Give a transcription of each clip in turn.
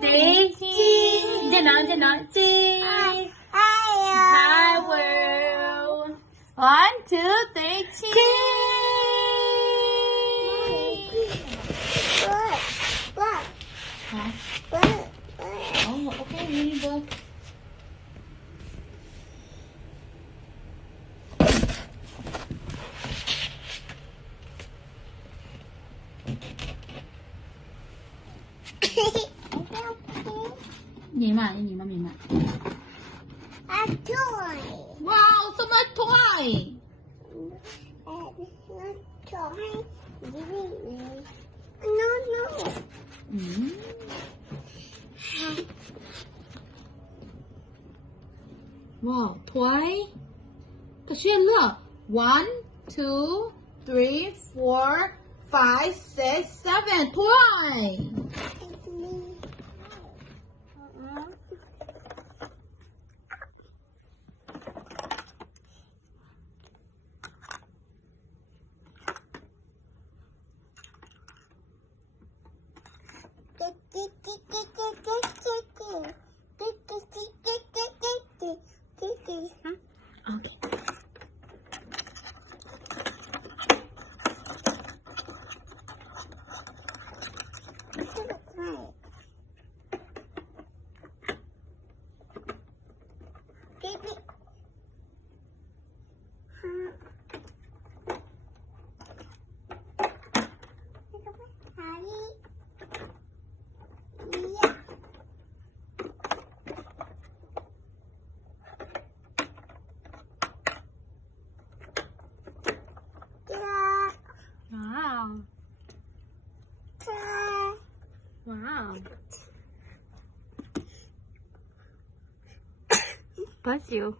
3, cheese. Jangan, cheese. I will. 1, 2, 3, cheese. Hả? Oh, okay, really good. Nhìn mà. A toy. Wow, so much toy. No. Wow, toy. 可炫乐 1, 2, 3, 4, 5, 6, 7 toy. Wow. Bless you.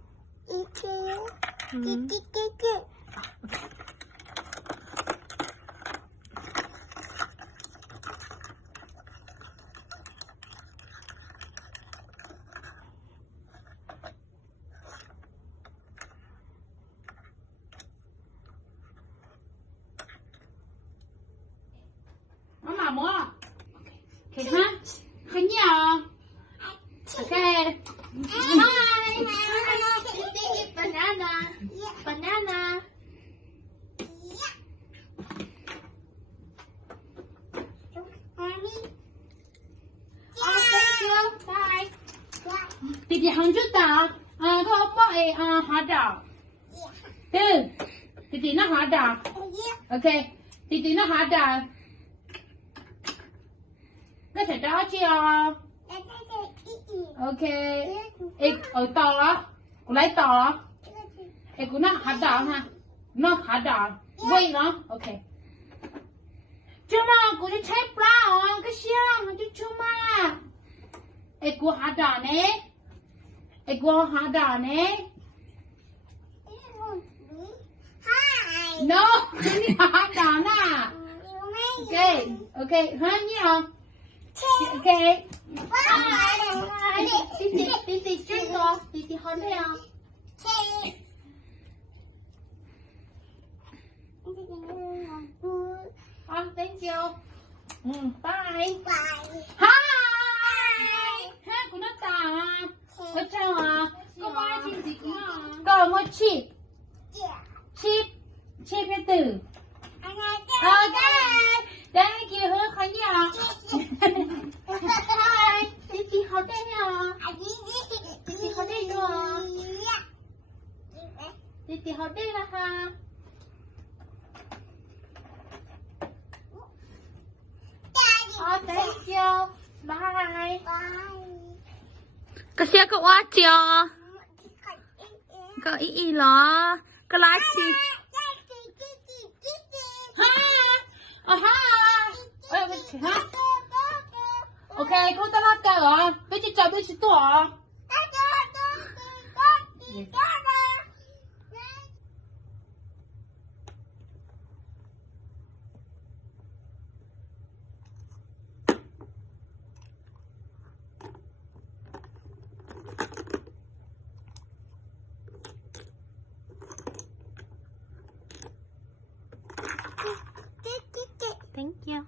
Mama mua. Okay, ha? Kanya. Okay. Hi. Banana. Oh, thank you. Bye. Did you hunt dog? Có bơi hot dog. Did nó hot dog? Okay. Did nó hot dog? Có thể đó chưa? Okay. Ở to á. Cô lấy to á. Cô nó hot dog ha. Nó hot dog. Quay nó. Okay. Chuma, cô đi chạy brown. Cái xiang. Chú chuma. Cô hot dog nè. Cô hot dog nè. No. Cái hot dog nè. Okay. Hả nhỉ? Okay. Bye. Titi, straight off. Titi, hold it on. Oh, thank you. Bye. Hi. Ha, cô nó tao à? Có chào à? Có ba chim gì cũng à? Có một chip. Chip cái từ. Okay. Thank you. Hứa khó nhờ. Hi. Titi, hold it on. Titi, hold it on. Titi, hold it on ha. Oh, thank you. Bye. Cái xe có quá chưa? Có ý lo. Có lá chi? Ha. Ha. Okay, cô ta lát cả hả? Bây giờ chào bây giờ tôi hả? Thank you.